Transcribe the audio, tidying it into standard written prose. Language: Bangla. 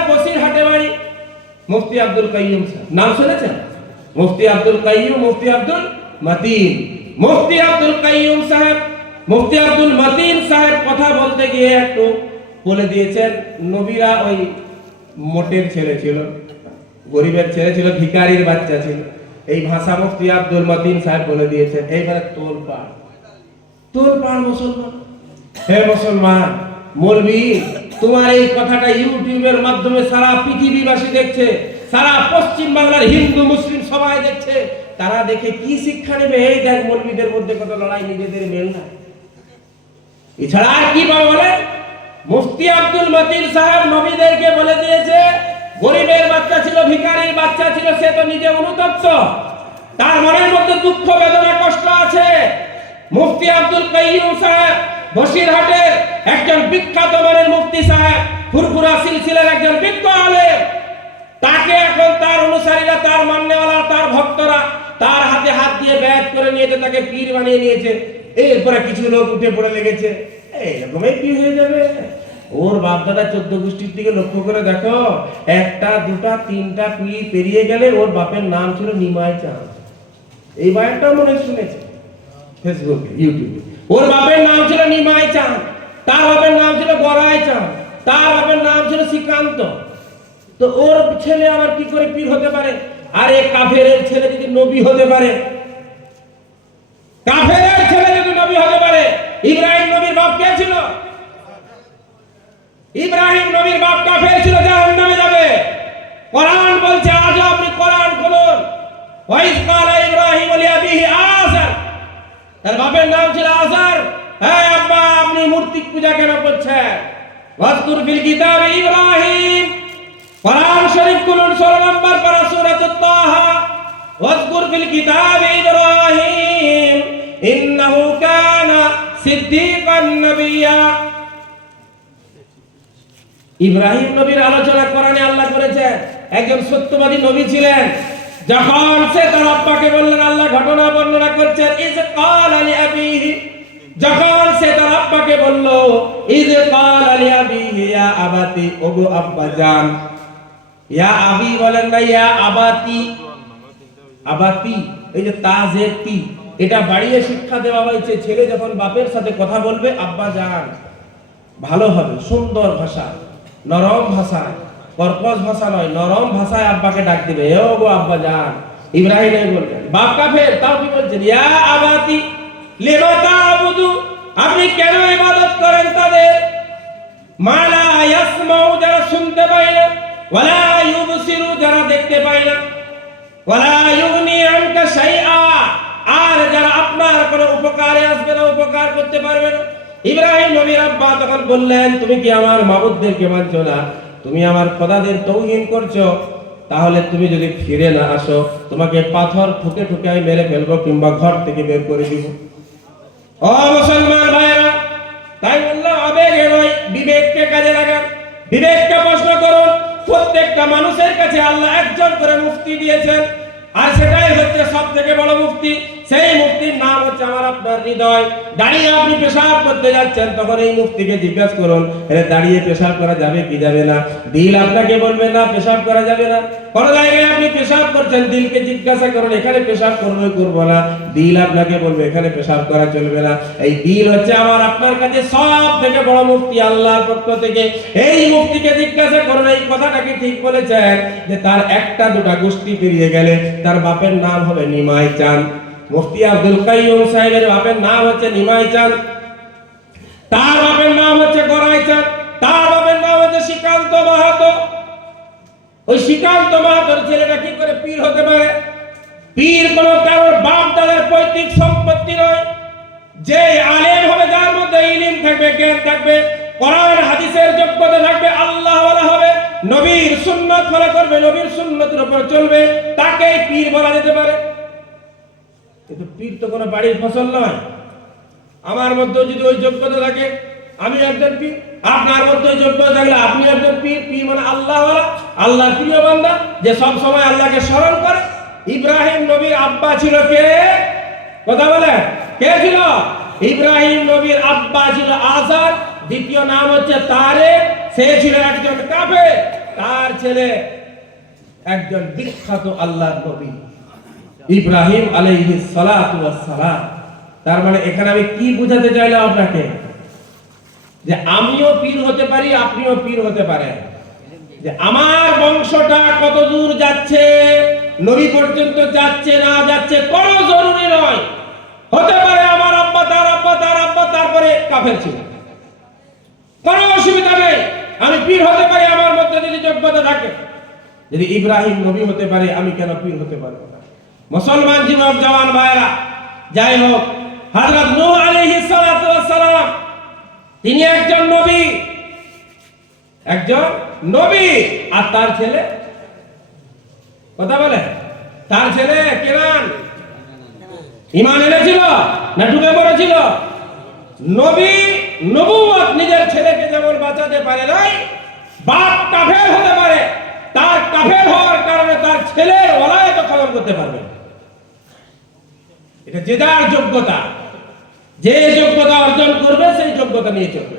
সাহেব বসিরহাটে বাড়ি। মুফতি আব্দুল কাইয়ুম সাহেব নাম শুনেছেন? মুফতি আব্দুল কাইয়ুম, মুফতি আব্দুল মতিন। মুফতি আব্দুল কাইয়ুম সাহেব, মুফতি আব্দুল মতিন সাহেব কথা বলতে গিয়ে একটু বলে দিয়েছেন, নবীরা ওই মোটের ছেলে ছিল, গরিবের ছেলে ছিল, ভিখারির বাচ্চা ছিল। এই ভাষা মুফতি আব্দুল মতিন সাহেব বলে দিয়েছেন। এইবারে তোলপাড় মুসলমান। হে মুসলমান, মৌলভী তোমার এই কথাটা ইউটিউবের মাধ্যমে সারা পৃথিবীবাসী দেখছে, সারা পশ্চিম বাংলার হিন্দু মুসলিম সবাই দেখছে। তারা দেখে কি শিক্ষা নেবে? এই দেখ মৌলভীদের মধ্যে কত লড়াই, নিজেদের মেল না। এছাড়া আর কি বলে? মুফতি আব্দুল মতিন সাহেব নবীদেরকে বলে দিয়েছে, গরিবের বাচ্চা ছিল, ভিখারির বাচ্চা ছিল, সে তো নিজে অনুতপ্ত, তার মনের মধ্যে দুঃখ বেদনা কষ্ট আছে। মুফতি আব্দুল কাইয়ুম সাহেব বসিরহাটের একজন বিখ্যাত মানের মুফতি সাহেব, ফুরফুরা সিলসিলার একজন বিজ্ঞ আলেম। তাকে এখন তার অনুসারীরা, তার মান্যওয়ালা, তার ভক্তরা তার হাতে হাত দিয়ে বেয়াত করে নিয়েছে, তাকে পীর বানিয়ে নিয়েছে। এরপরে কিছু লোক উঠে পড়ে লেগেছে, এরকমই পীর হয়ে যাবে। ওর বাপ দাদা 14 গোষ্ঠীর দিকে লক্ষ্য করে দেখো, একটা দুটা তিনটা পিঁড়ি পেরিয়ে গেলে ওর বাপের নাম ছিল নিমাই চাঁদ। এই বায়াতটা মনে শুনেছে ফেসবুকে, ইউটিউবে। ওর বাপের নাম ছিল নিমাই চাঁদ, তার বাপের নাম ছিল গড়াই চাঁদ, তার বাপের নাম ছিল শ্রীকান্ত। তো ওর ছেলে আবার কি করে পীর হতে পারে? আরে কাফেরের ছেলে যদি নবী হতে পারে, কাফেরের ছেলে যদি নবী হতে পারে, ইব্রাহিম নবীর বাপ কে ছিল? ইব্রাহিম নবীর বাপ কাফের ছিল, জাহান্নামে যাবে। কোরআন বলছে, আজ আপনি কোরআন খুলুন, ওয়াইজ ক্বালা ইব্রাহিম লিআবিহি আযার, তার বাপের নাম ছিল আযার। হ্যাঁ আব্বা, আপনি মূর্তি পূজা কেন করছেন? ওয়াজকুর ফিল কিতাবে ইব্রাহিম, কোরআন শরীফ খুলুন, 16 নম্বর পারা সূরাতুত তাহা। ওয়াজকুর ফিল কিতাবে ইব্রাহিম ইন্নাহু কানা সিদ্দীকান নাবিয়্যা। ইব্রাহিম নবীর আলোচনা কোরআনে আল্লাহ করেছেন, একজন সত্যবাদী নবী ছিলেন। যখন সে তার আব্বাকে বললেন, আল্লাহ ঘটনা বর্ণনা করছেন, ইয ক্বালা লিআবিহি, যখন সে তার আব্বাকে বলল, ইয ক্বালা লিআবিহি ইয়া আবাতি, ওগো আব্বা জান। ইয়া আবি বলেন না, ইয়া আবাতি। আবাতি এই যে তাজের তি, এটা বাড়িয়ে শিক্ষা দেওয়া হয়েছে। ছেলে যখন বাপের সাথে কথা বলবে, আব্বা জান, ভালো হবে, সুন্দর ভাষা, নরম ভাষায়, কর্কশ ভাষা নয়, নরম ভাষায় আব্বাকে ডাক দিবে, ও গো আব্বা জান। ইব্রাহিম এই বললেন, বাপ কাফের, তাও কি বলছেন, ইয়া আবাতি লিমা তা'বুদু, আপনি কেন ইবাদত করেন তাদের? মা লা ইয়াসমাউ, যারা শুনতে পায় না, ওয়ালা ইউবসিরু, যারা দেখতে পায় না, ওয়ালা ইউগনি আনকা শাইআ, আর যারা আপনার কোনো উপকারে আসবে না, উপকার করতে পারবে না। ইব্রাহিম নবীর আব্বা তখন বললেন, তুমি কি আমার মাবুদদেরকে মানছো না? তুমি আমার খোদাদের তাওহীদ করছো? তাহলে তুমি যদি ফিরে না আসো, তোমাকে পাথর ঠুকে ঠুকে আমি মেরে ফেলবো, কিংবা ঘর থেকে বের করে দিব। ও মুসলমান ভাইরা, তাই বললাম, আবেগে নয়, বিবেককে কাজে লাগান, বিবেককে প্রশ্ন করুন। প্রত্যেকটা মানুষের কাছে আল্লাহ একজন করে মুফতি দিয়েছেন, আর সেটাই হচ্ছে সবথেকে বড় মুফতি। সেই মুফতির নাম হচ্ছে আমার আপনার হৃদয়। দাঁড়িয়ে আপনি পেশাব করতে যাচ্ছেন, তখন এই মুফতিকে জিজ্ঞাসা করুন, এর দাঁড়িয়ে পেশাব করা যাবে কি যাবে না? দিল আপনাকে বলবে না, পেশাব করা যাবে না। কোন জায়গায় আপনি পেশাব করছেন, দিলকে জিজ্ঞাসা করুন, এখানে পেশাব করবে করবো না? দিল আপনাকে বলবে এখানে পেশাব করা চলবে না। এই দিল হচ্ছে আমার আপনার কাছে সব থেকে বড় মুফতি আল্লাহর পক্ষ থেকে। এই মুফতিকে জিজ্ঞাসা করুন, এই কথাটা কি ঠিক বলেছেন যে তার একটা দুটা গোষ্ঠী পেরিয়ে গেলে তার বাপের নাম হবে নিমাই চাঁদ? মুফতি আব্দুল কাইয়ুম সাহেবের বাপের নাম হচ্ছে নিমাই চাঁদ, তার বাপের নাম হচ্ছে গড়াই চাঁদ, তার বাপের নাম হচ্ছে শ্রীকান্ত মাহাতো। ওই শ্রীকান্ত মাহাতোর ছেলেটা কি করে পীর হতে পারে? পীর কোন কারোর বাপ দাদার পৈতৃক সম্পত্তি নয়। যে আলেম হবে, যার মধ্যে ইলম থাকবে, জ্ঞান থাকবে, কোরআন হাদিসের যোগ্যতা থাকবে, আল্লাহ ওয়ালা হবে, নবীর সুন্নাত ফলো করবে, নবীর সুন্নতের উপর চলবে, তাকেই পীর বলা যেতে পারে। কিন্তু পীর তো কোনো বাড়ির ফসল নয়। আমার মধ্যে যদি ওই যোগ্যতা থাকে, আমি একজন পীর। আপনার মধ্যে যোগ্যতা থাকলে আপনি একজন পীর। পীর মানে আল্লাহ ওয়ালা, আল্লাহর প্রিয় বান্দা, যে সব সময় আল্লাহকে স্মরণ করে। ইব্রাহিম নবীর আব্বা ছিল কে? কথা বলেন, কে ছিল? ইব্রাহিম নবীর আব্বা ছিল আযার, দ্বিতীয় নাম হচ্ছে তারেক। সে ছিল একজন কাফের। তার ছেলে একজন বিখ্যাত আল্লাহর নবী ইব্রাহিম আলাইহিস সালাতু ওয়াস সালাম। তার মানে এখানে আমি কি বোঝাতে চাইলাম আপনাকে, যে আমিও পীর হতে পারি, আপনিও পীর হতে পারেন। যে আমার বংশটা কত দূর যাচ্ছে, নবী পর্যন্ত যাচ্ছে না যাচ্ছে কোনো জরুরি নয়। হতে পারে আমার আব্বা তার আব্বা তার আব্বা তারপরে কাফের ছিল, কোনো অসুবিধা নেই। আমি পীর হতে পারি আমার মধ্যে যদি যোগ্যতা থাকে। যদি ইব্রাহিম নবী হতে পারে, আমি কেন পীর হতে পারবো না? মুসলমান যুবক জওয়ান ভাইরা, যাই হোক, হযরত নূহ আলাইহিস সালাতু ওয়াস সালাম তিনি একজন নবী, একজন নবী। আর তার ছেলে, কথা বলে, তার ছেলে কেনান ঈমান এনেছিল না ডুবে মরেছিল? নবী নবুয়ত নিজের ছেলেকে যেমন বাঁচাতে পারে নাই, বাপ কাফের হতে পারে, তার কাফের হওয়ার কারণে তার ছেলের ওলায়েত খতম করতে পারবে। এটা যে যার যোগ্যতা, যে যোগ্যতা অর্জন করবে সেই যোগ্যতা নিয়ে চলবে।